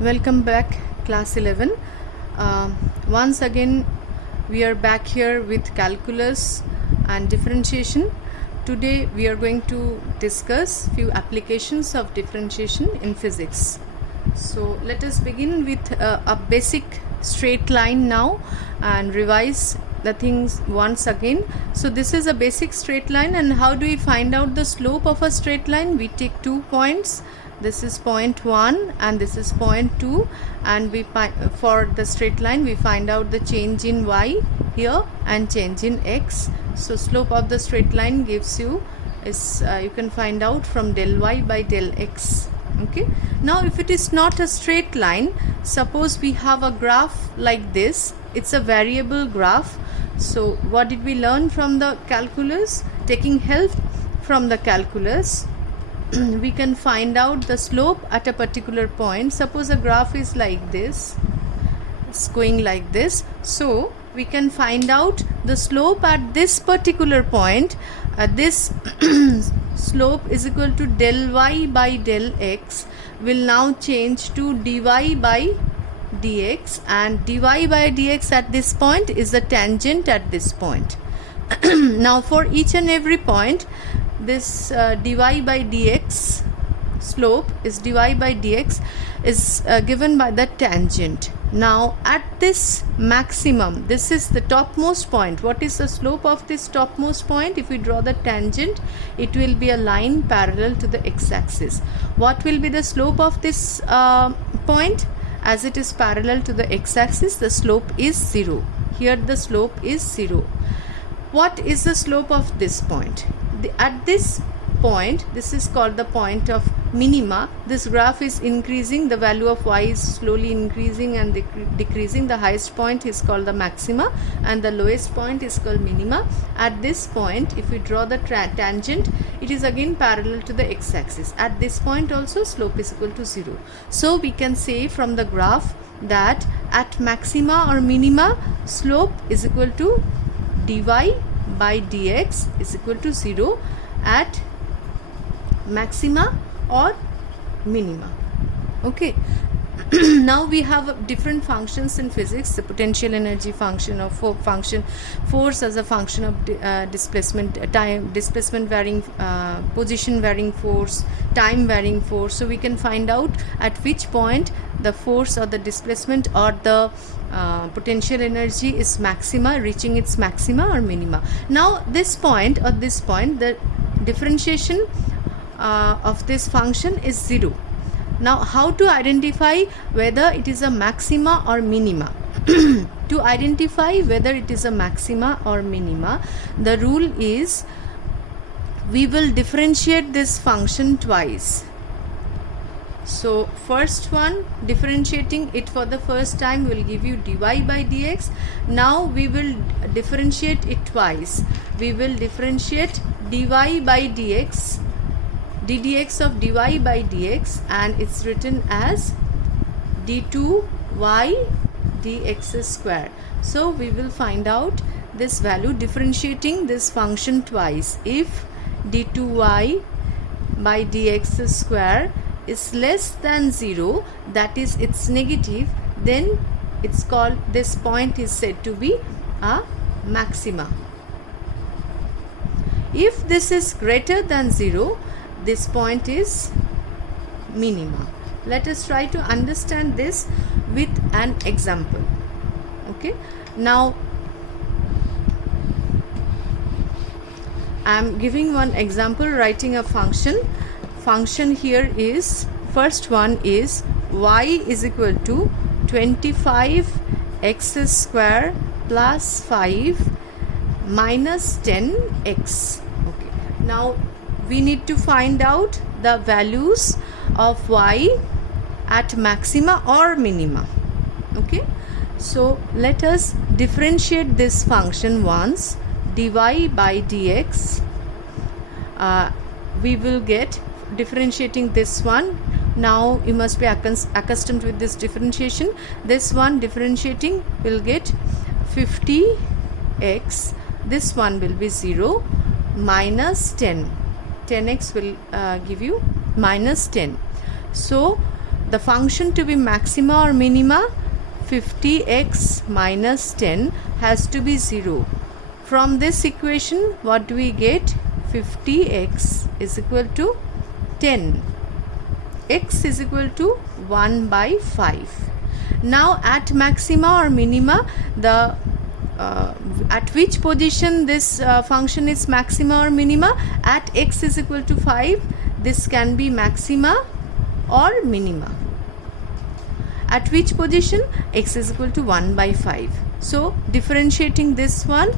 Welcome back, class 11. Once again, we are back here with calculus and differentiation. Today, we are going to discuss few applications of differentiation in physics. So, let us begin with a basic straight line now and revise the things once again. So, this is a basic straight line, and how do we find out the slope of a straight line? We take 2 points. This is point 1 and this is point 2, and for the straight line we find out the change in y here and change in x. So slope of the straight line gives you is you can find out from del y by del x. Okay, now if it is not a straight line, suppose we have a graph like this. It's a variable graph. So what did we learn from the calculus? Taking help from the calculus, we can find out the slope at a particular point. Suppose a graph is like this, it's going like this, so we can find out the slope at this particular point. This slope is equal to del y by del x will now change to dy by dx, and dy by dx at this point is the tangent at this point. Now for each and every point, this dy by dx slope is dy by dx is given by the tangent. Now at this maximum, this is the topmost point. What is the slope of this topmost point? If we draw the tangent, it will be a line parallel to the x-axis. What will be the slope of this point? As it is parallel to the x-axis, the slope is 0. Here the slope is 0. What is the slope of this point? At this point, this is called the point of minima. This graph is increasing, the value of y is slowly increasing and decreasing. The highest point is called the maxima and the lowest point is called minima. At this point, if we draw the tangent, it is again parallel to the x-axis. At this point also, slope is equal to 0. So we can say from the graph that at maxima or minima, slope is equal to dy by dx is equal to 0 at maxima or minima. Okay. Now we have different functions in physics: the potential energy function, or force as a function of displacement, displacement varying, position varying force, time varying force. So we can find out at which point the force or the displacement or the potential energy is maxima, reaching its maxima or minima. Now this point or this point, the differentiation of this function is 0. Now how to identify whether it is a maxima or minima? To identify whether it is a maxima or minima, the rule is we will differentiate this function twice. So first one, differentiating it for the first time will give you dy by dx. Now we will differentiate it twice. We will differentiate dy by dx, ddx of dy by dx, and it's written as d2y dx square. So we will find out this value differentiating this function twice. If d2y by dx square is less than 0, that is it's negative, then it's called, this point is said to be a maxima. If this is greater than 0, this point is minima. Let us try to understand this with an example. Okay, now I am giving one example, writing a function. Function here is, first one is y is equal to 25 x square plus 5 minus 10x. Okay, now we need to find out the values of y at maxima or minima. Okay, so let us differentiate this function once. Dy by dx, we will get, differentiating this one. Now you must be accustomed with this differentiation. This one differentiating will get 50x, this one will be 0, minus 10. 10x will give you minus 10. So the function to be maxima or minima, 50x minus 10 has to be 0. From this equation, what do we get? 50x is equal to 10. X is equal to 1 by 5. Now at maxima or minima, the at which position this function is maxima or minima? At x is equal to 5, this can be maxima or minima. At which position? X is equal to 1 by 5. So differentiating this one,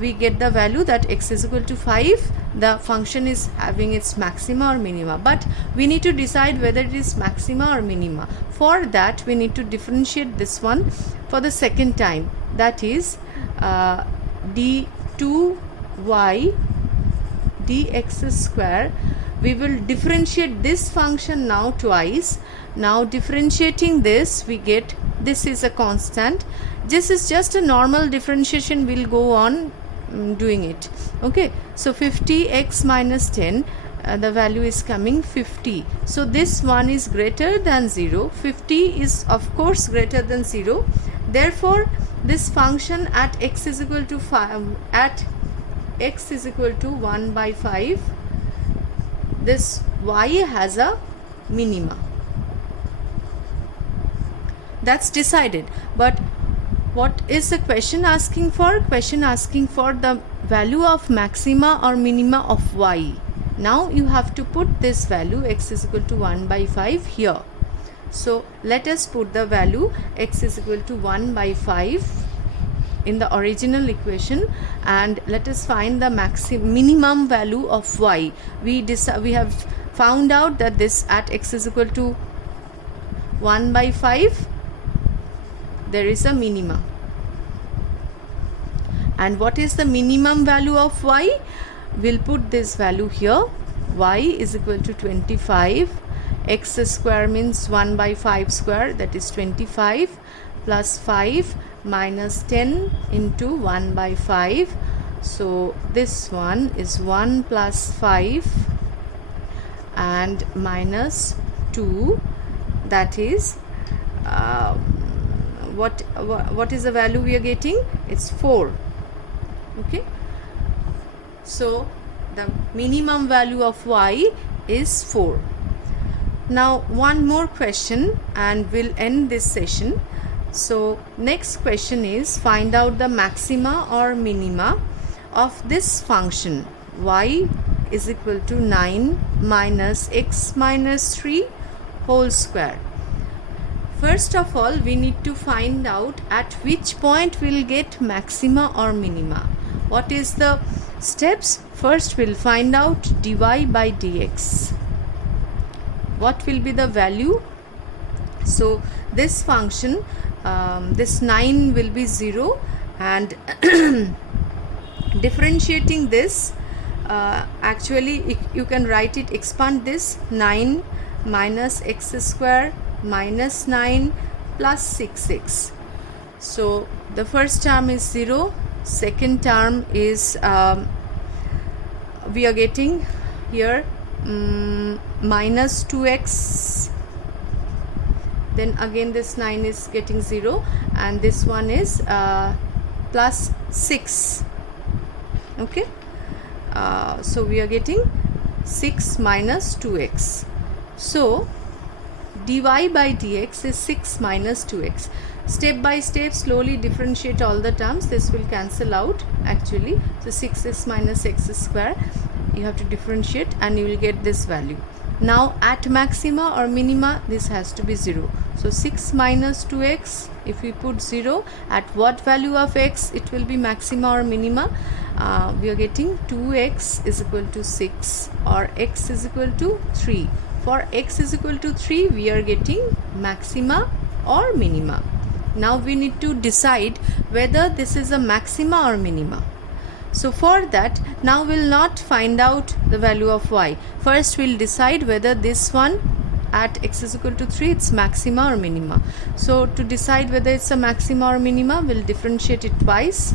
we get the value that x is equal to 5. The function is having its maxima or minima, but we need to decide whether it is maxima or minima. For that, we need to differentiate this one for the second time, that is d2y dx square. We will differentiate this function now twice. Now differentiating this, we get, this is a constant. This is just a normal differentiation, we'll go on doing it. Okay, so 50x minus 10, the value is coming 50. So this one is greater than 0. 50 is of course greater than 0. Therefore, this function at x is equal to 5, at x is equal to 1 by 5, this y has a minima. That's decided. But what is the question asking for? Question asking for the value of maxima or minima of y. Now you have to put this value x is equal to 1 by 5 here. So let us put the value x is equal to 1 by 5 in the original equation, and let us find the minimum value of y. We have found out that this at x is equal to 1 by 5, there is a minima. And what is the minimum value of y? We'll put this value here. Y is equal to 25. X square means 1 by 5 square, that is 25, plus 5 minus 10 into 1 by 5. So this one is 1 plus 5 and minus 2, that is what is the value we are getting? It's 4. Okay, so the minimum value of y is 4. Now one more question and we'll end this session. So next question is, find out the maxima or minima of this function y is equal to 9 minus x minus 3 whole square. First of all, we need to find out at which point we'll get maxima or minima. What is the steps? First we'll find out dy by dx. What will be the value? So this function, this 9 will be 0, and differentiating this, actually you can write it, expand this, 9 minus x square minus 9 plus 6x. So the first term is 0, second term is we are getting here minus 2x, then again this 9 is getting 0, and this one is plus 6. Okay, so we are getting 6 minus 2x. So dy by dx is 6 minus 2x. Step by step, slowly differentiate all the terms. This will cancel out actually. So 6x minus x square, you have to differentiate and you will get this value. Now at maxima or minima, this has to be 0. So 6 minus 2x, if we put 0, at what value of x it will be maxima or minima? We are getting 2x is equal to 6 or x is equal to 3. For x is equal to 3, we are getting maxima or minima. Now we need to decide whether this is a maxima or minima. So for that, now we'll not find out the value of y. First we'll decide whether this one at x is equal to 3, it's maxima or minima. So to decide whether it's a maxima or minima, we'll differentiate it twice.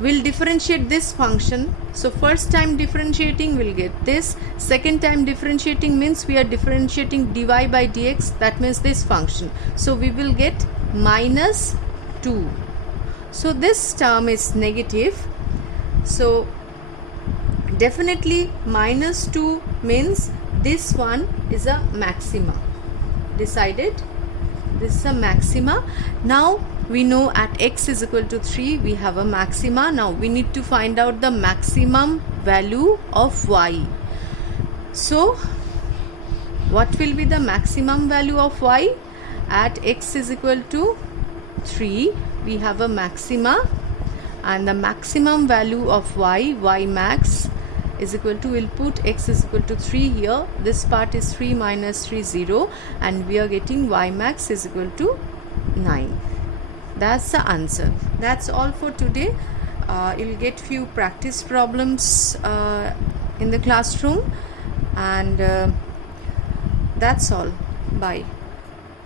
We'll differentiate this function So first time differentiating we'll get this, second time differentiating means we are differentiating dy by dx, that means this function, so we will get minus 2. So this term is negative, so definitely minus 2 means this one is a maxima. Decided? This is a maxima. Now we know at x is equal to 3 we have a maxima. Now we need to find out the maximum value of y. So what will be the maximum value of y? At x is equal to 3 we have a maxima, and the maximum value of y max is equal to, we'll put x is equal to 3 here, this part is 3 minus 3 0, and we are getting y max is equal to 9. That's the answer. That's all for today. You'll get few practice problems in the classroom, and that's all. Bye.